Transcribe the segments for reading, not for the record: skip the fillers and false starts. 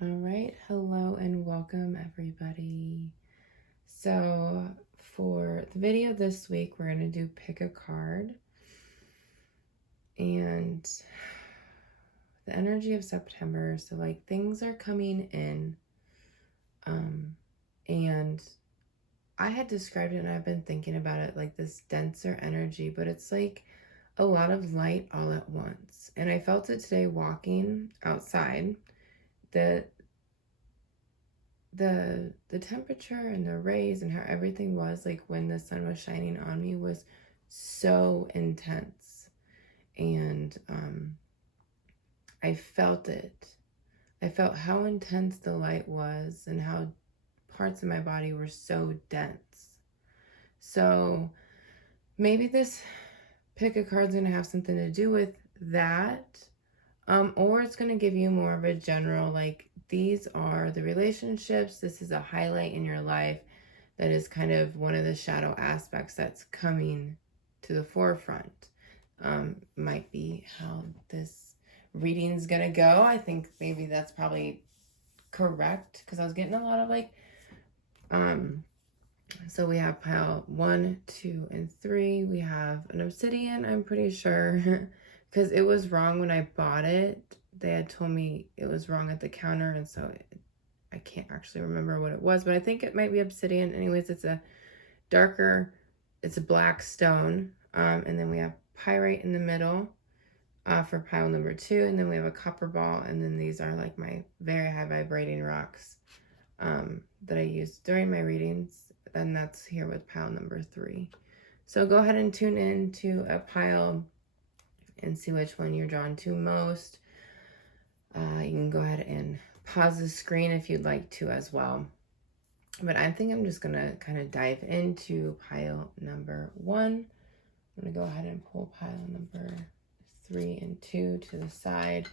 All right, hello and welcome everybody. So for the video this week, we're going to do pick a card. And the energy of September, so like things are coming in. And I had described it and I've been thinking about it like this denser energy, but it's like a lot of light all at once. And I felt it today walking outside. The temperature and the rays and how everything was like when the sun was shining on me was so intense. And I felt it. I felt how intense the light was and how parts of my body were so dense. So maybe this pick a card's going to have something to do with that. Or it's going to give you more of a general, like, these are the relationships. This is a highlight in your life that is kind of one of the shadow aspects that's coming to the forefront. Might be how this reading's going to go. I think maybe that's probably correct because I was getting a lot of like, so we have pile 1, 2, and 3. We have an obsidian, I'm pretty sure, because it was wrong when I bought it. They had told me it was wrong at the counter, and so I can't actually remember what it was, but I think it might be obsidian. Anyways, it's a darker, it's a black stone. And then we have pyrite in the middle for pile number 2, and then we have a copper ball, and then these are like my very high vibrating rocks that I use during my readings, and that's here with pile number 3. So go ahead and tune in to a pile and see which one you're drawn to most. You can go ahead and pause the screen if you'd like to as well. But I think I'm just going to kind of dive into pile number 1. I'm going to go ahead and pull pile number 3 and 2 to the side.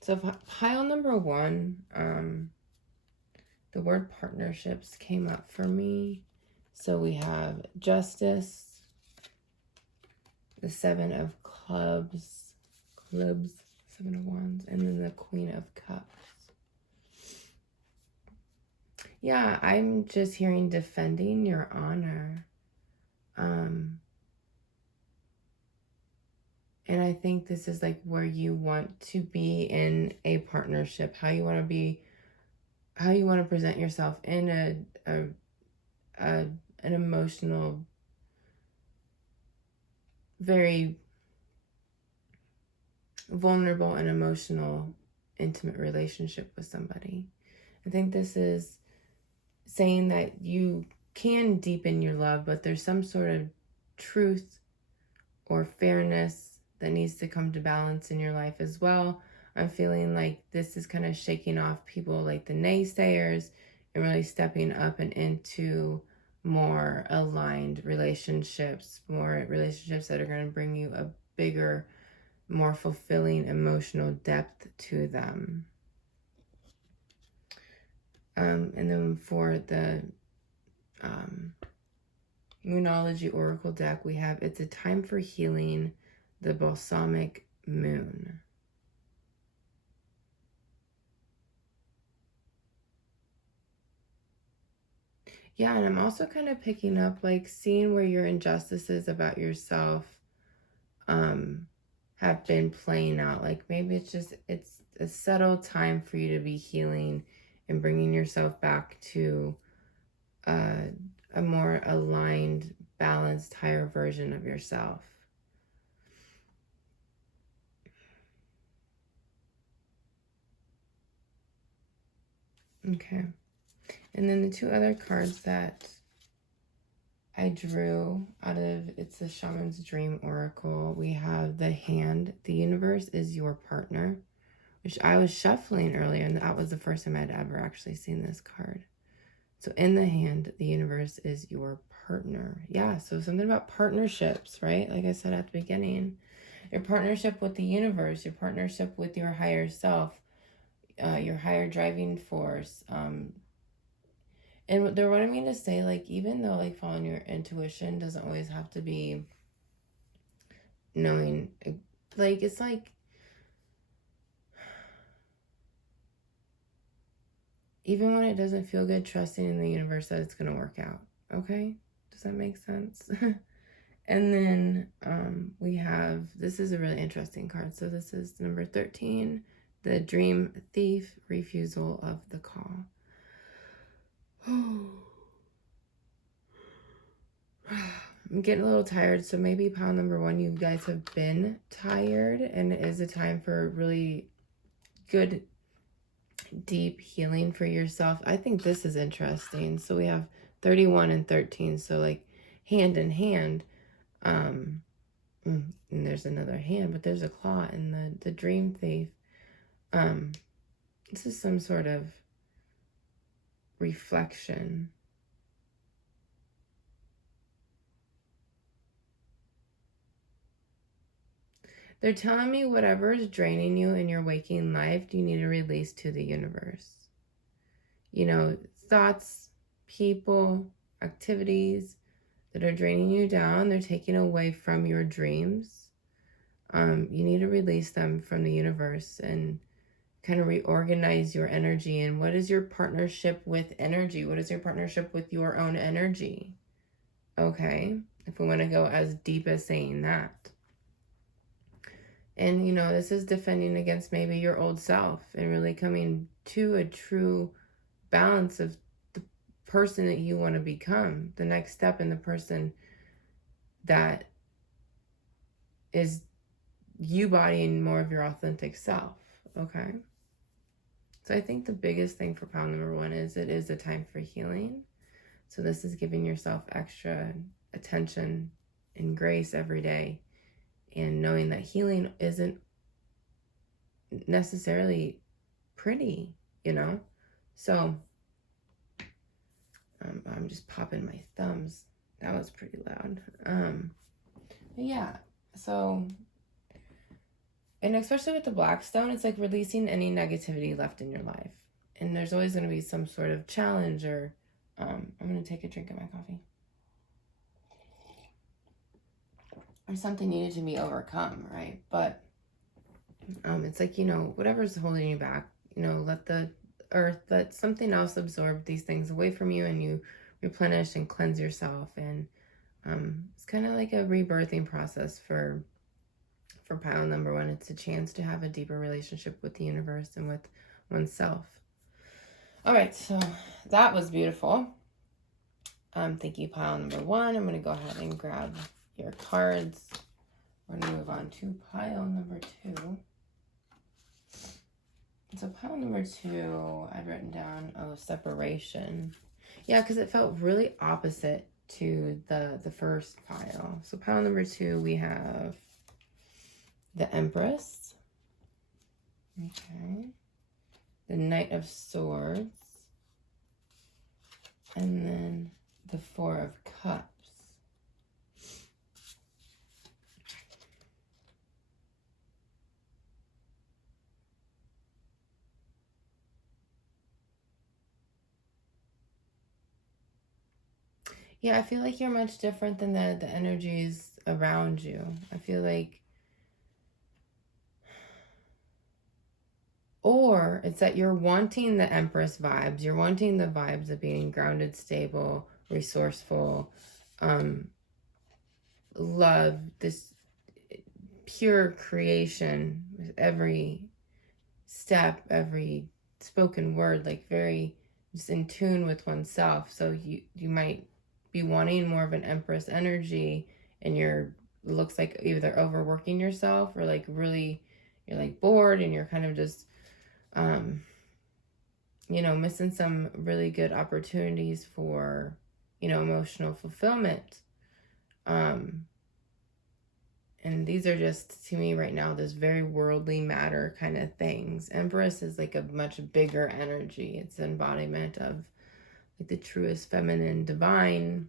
So pile number 1, the word partnerships came up for me. So we have justice, the 7 of clubs, 7 of wands, and then the Queen of Cups. Yeah, I'm just hearing defending your honor. And I think this is like where you want to be in a partnership, how you want to be, how you want to present yourself in an emotional, very vulnerable and emotional, intimate relationship with somebody. I think this is saying that you can deepen your love, but there's some sort of truth or fairness that needs to come to balance in your life as well. I'm feeling like this is kind of shaking off people like the naysayers and really stepping up and into more aligned relationships, more relationships that are going to bring you a bigger, more fulfilling emotional depth to them. And then for the Moonology Oracle deck, we have It's a Time for Healing, the Balsamic Moon. Yeah, and I'm also kind of picking up, like, seeing where your injustices about yourself have been playing out. Like, maybe it's a subtle time for you to be healing and bringing yourself back to a more aligned, balanced, higher version of yourself. Okay. And then the 2 other cards that I drew out of It's the Shaman's Dream Oracle, we have the Hand. The universe is your partner, which I was shuffling earlier, and that was the first time I'd ever actually seen this card. So in the hand, the universe is your partner. Yeah, so something about partnerships, right? Like I said at the beginning, your partnership with the universe, your partnership with your higher self, your higher driving force. And what they're wanting me to say, like, even though like following your intuition doesn't always have to be knowing, like, it's like even when it doesn't feel good, trusting in the universe that it's going to work out. Okay? Does that make sense? And then we have, this is a really interesting card. So this is number 13, the Dream Thief, refusal of the call. I'm getting a little tired, so maybe pile number 1, you guys have been tired, and it is a time for really good, deep healing for yourself. I think this is interesting. So we have 31 and 13, so like hand in hand. And there's another hand, but there's a claw in the Dream Thief. This is some sort of reflection. They're telling me whatever is draining you in your waking life, you need to release to the universe. You know, thoughts, people, activities that are draining you down, they're taking away from your dreams. You need to release them from the universe and kind of reorganize your energy. And what is your partnership with energy? What is your partnership with your own energy? Okay, if we want to go as deep as saying that. And, you know, this is defending against maybe your old self and really coming to a true balance of the person that you want to become, the next step in the person that is you bodying more of your authentic self. Okay. So I think the biggest thing for pile number 1 is it is a time for healing. So this is giving yourself extra attention and grace every day, and knowing that healing isn't necessarily pretty, you know? So I'm just popping my thumbs. That was pretty loud. Yeah, so, and especially with the Blackstone, it's like releasing any negativity left in your life. And there's always going to be some sort of challenge, or I'm going to take a drink of my coffee. Or something needed to be overcome, right? But it's like, you know, whatever's holding you back, you know, let the earth, let something else absorb these things away from you, and you replenish and cleanse yourself. And it's kind of like a rebirthing process for pile number 1. It's a chance to have a deeper relationship with the universe and with oneself. All right, so that was beautiful. Thank you, pile number 1. I'm going to go ahead and grab your cards. We're going to move on to pile number 2. So pile number 2, I've written down, separation. Yeah, because it felt really opposite to the first pile. So pile number 2, we have the Empress. Okay. The Knight of Swords. And then the Four of Cups. Yeah, I feel like you're much different than the energies around you. I feel like, or it's that you're wanting the Empress vibes. You're wanting the vibes of being grounded, stable, resourceful, love, this pure creation with every step, every spoken word, like very just in tune with oneself. So you might be wanting more of an Empress energy, and looks like either overworking yourself, or like really you're like bored, and you're kind of just you know, missing some really good opportunities for, you know, emotional fulfillment. And these are just, to me right now, this very worldly matter kind of things. Empress is like a much bigger energy. It's an embodiment of like the truest feminine divine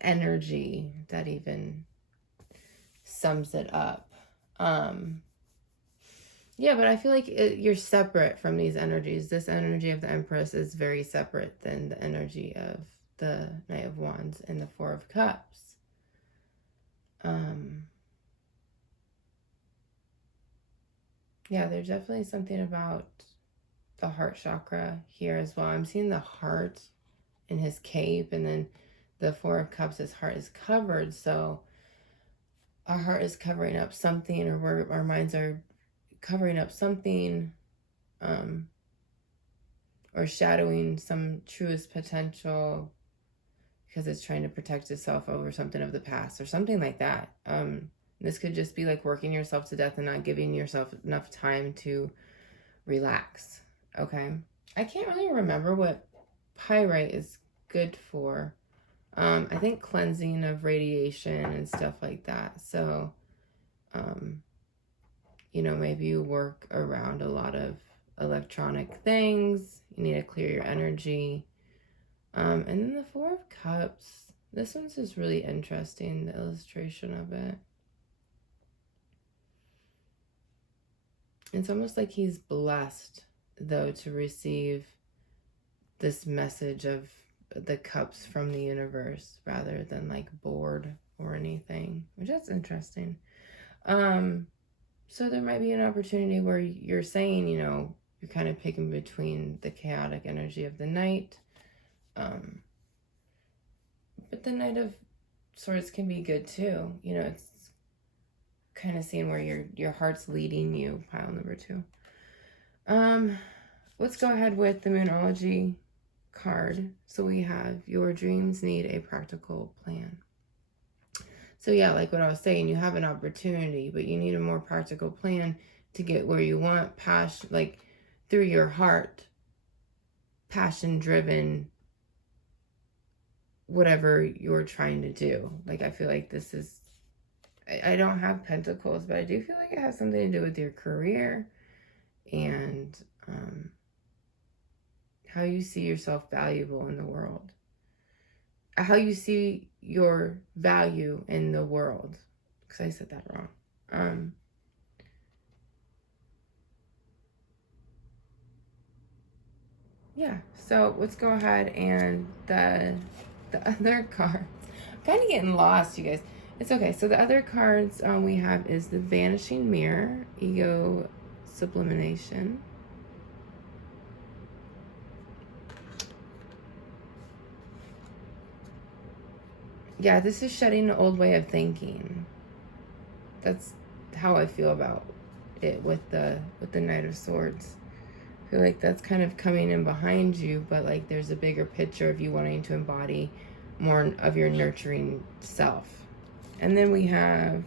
energy that even sums it up. Yeah, but I feel like you're separate from these energies. This energy of the Empress is very separate than the energy of the Knight of Wands and the Four of Cups. Yeah, there's definitely something about the heart chakra here as well. I'm seeing the heart in his cape, and then the Four of Cups, his heart is covered. So our heart is covering up something, or our minds are covering up something, or shadowing some truest potential because it's trying to protect itself over something of the past or something like that. This could just be like working yourself to death and not giving yourself enough time to relax. Okay. I can't really remember what pyrite is good for. I think cleansing of radiation and stuff like that. So, you know, maybe you work around a lot of electronic things. You need to clear your energy. And then the Four of Cups. This one's just really interesting, the illustration of it. It's almost like he's blessed, though, to receive this message of the cups from the universe rather than like bored or anything, which is interesting. So there might be an opportunity where you're saying, you know, you're kind of picking between the chaotic energy of the Knight. But the Knight of Swords can be good too. You know, it's kind of seeing where your heart's leading you, pile number 2. Let's go ahead with the Moonology card. So we have your dreams need a practical plan. So yeah, like what I was saying, you have an opportunity, but you need a more practical plan to get where you want. Passion, like through your heart, passion driven, whatever you're trying to do. Like, I feel like this is, I don't have pentacles, but I do feel like it has something to do with your career and how you see yourself valuable in the world. How you see your value in the world. Because I said that wrong. Yeah, so let's go ahead and the other cards. I'm kind of getting lost, you guys. It's okay. So the other cards we have is the Vanishing Mirror, Ego Sublimation. Yeah, this is shedding an old way of thinking. That's how I feel about it with the Knight of Swords. I feel like that's kind of coming in behind you, but like there's a bigger picture of you wanting to embody more of your nurturing self. And then we have,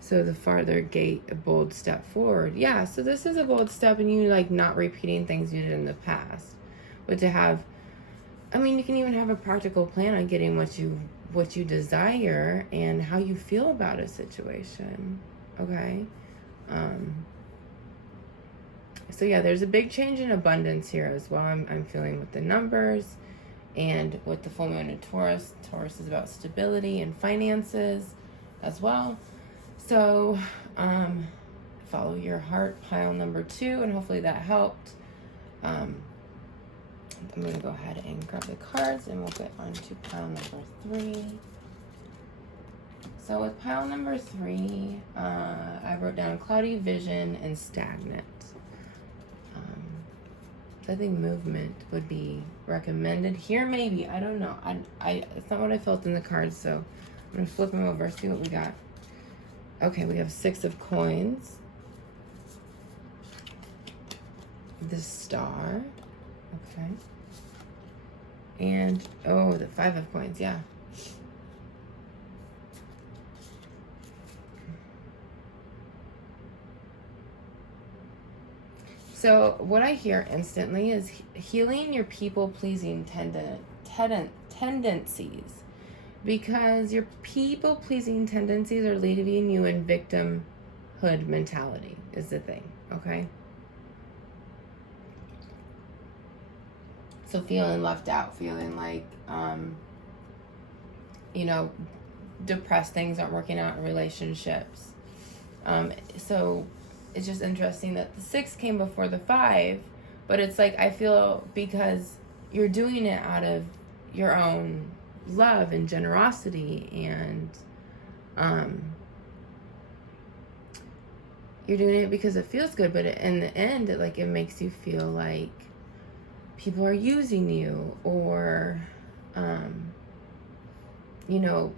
so the farther gate, a bold step forward. Yeah, so this is a bold step, and you like not repeating things you did in the past. But to have, I mean, you can even have a practical plan on getting what you desire and how you feel about a situation. Okay. So yeah, there's a big change in abundance here as well. I'm feeling with the numbers and with the full moon in Taurus. Taurus is about stability and finances as well. So follow your heart, pile number 2, and hopefully that helped. I'm going to go ahead and grab the cards and we'll get on to pile number 3. So with pile number 3, I wrote down cloudy vision and stagnant. So I think movement would be recommended here, maybe. I don't know. It's not what I felt in the cards, so I'm going to flip them over, see what we got. Okay, we have 6 of coins. The star. Okay. And, oh, the 5 of coins, yeah. So what I hear instantly is healing your people-pleasing tendencies, because your people-pleasing tendencies are leaving you in victimhood mentality is the thing, okay? So feeling left out, feeling like, you know, depressed, things aren't working out in relationships. So it's just interesting that the 6 came before the 5, but it's like, I feel because you're doing it out of your own love and generosity and, you're doing it because it feels good, but in the end, it makes you feel like people are using you, or, you know,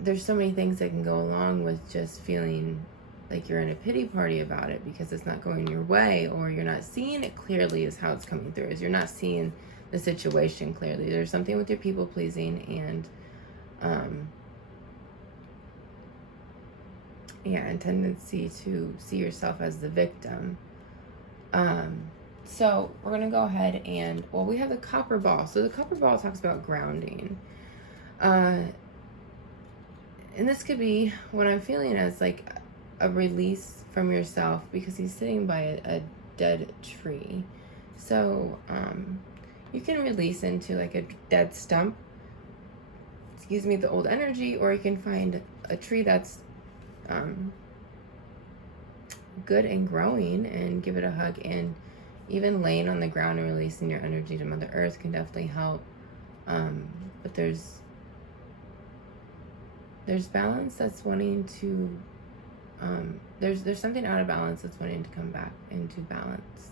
there's so many things that can go along with just feeling like you're in a pity party about it because it's not going your way, or you're not seeing it clearly is how it's coming through, is you're not seeing the situation clearly. There's something with your people pleasing and and tendency to see yourself as the victim. So we're going to go ahead and, well, we have the copper ball. So the copper ball talks about grounding. And this could be what I'm feeling as like a release from yourself, because he's sitting by a dead tree. So you can release into like a dead stump, the old energy, or you can find a tree that's good and growing and give it a hug. And even laying on the ground and releasing your energy to Mother Earth can definitely help. But there's balance that's wanting to, there's something out of balance that's wanting to come back into balance.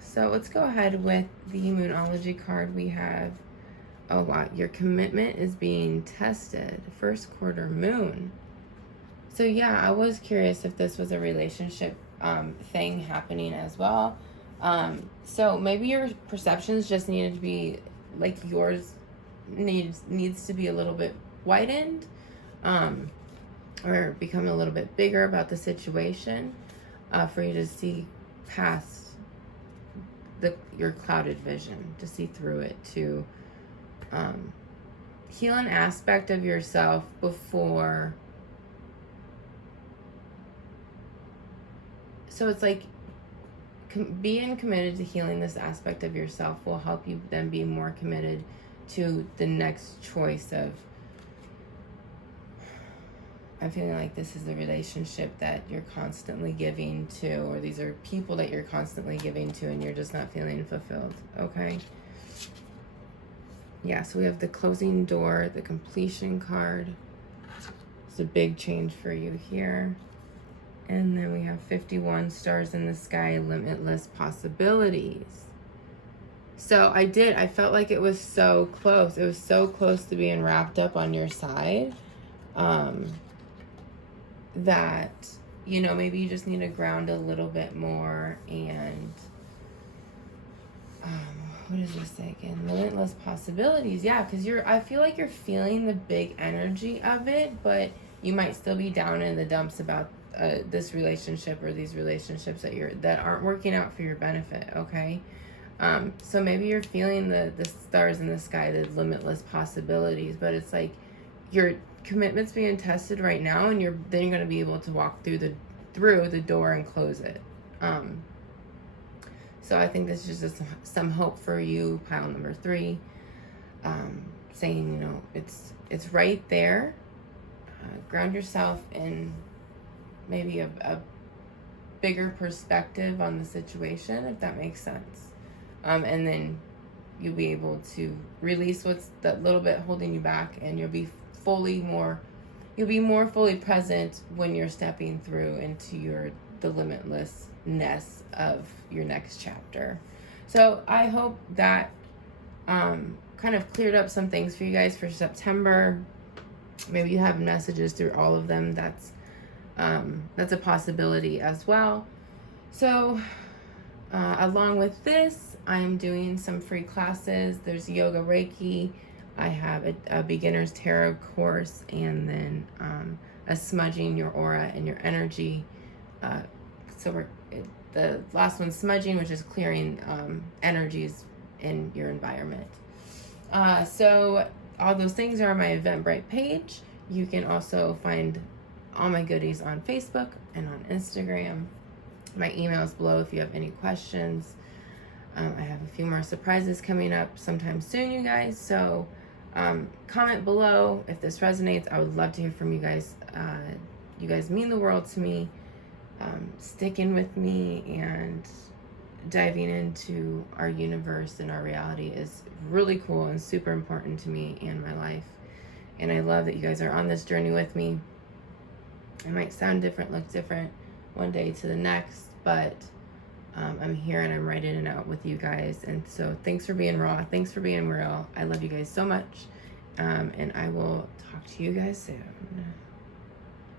So let's go ahead with the Moonology card. We have, oh wow, your commitment is being tested. First quarter moon. So yeah, I was curious if this was a relationship thing happening as well. So maybe your perceptions just needed to be, like, yours needs to be a little bit widened, or become a little bit bigger about the situation, for you to see past your clouded vision, to see through it, to heal an aspect of yourself before. So it's like being committed to healing this aspect of yourself will help you then be more committed to the next choice of, I'm feeling like this is a relationship that you're constantly giving to, or these are people that you're constantly giving to and you're just not feeling fulfilled, okay? Yeah, so we have the closing door, the completion card. It's a big change for you here. And then we have 51 stars in the sky, limitless possibilities. So I felt like it was so close. It was so close to being wrapped up on your side. That, maybe you just need to ground a little bit more. And what does this say again? Limitless possibilities. Yeah, because I feel like you're feeling the big energy of it, but you might still be down in the dumps about this relationship or these relationships that aren't working out for your benefit, okay? So maybe you're feeling the stars in the sky, the limitless possibilities, but it's like your commitment's being tested right now, and then you're going to be able to walk through the door and close it. So I think this is just some hope for you, pile number 3, saying, it's right there. Ground yourself in maybe a bigger perspective on the situation, if that makes sense. And then you'll be able to release what's that little bit holding you back, and you'll be more fully present when you're stepping through into the limitlessness of your next chapter. So I hope that kind of cleared up some things for you guys for September. Maybe you have messages through all of them. That's a possibility as well. So along with this, I am doing some free classes. There's yoga, Reiki. I have a beginner's tarot course, and then a smudging your aura and your energy. The last one's smudging, which is clearing energies in your environment. So all those things are on my Eventbrite page. You can also find all my goodies on Facebook and on Instagram. My email is below if you have any questions. I have a few more surprises coming up sometime soon, you guys. So comment below if this resonates. I would love to hear from you guys. You guys mean the world to me. Sticking with me and diving into our universe and our reality is really cool and super important to me and my life. And I love that you guys are on this journey with me. I might sound different, look different one day to the next, but I'm here and I'm writing it out with you guys. And so thanks for being raw. Thanks for being real. I love you guys so much. And I will talk to you guys soon.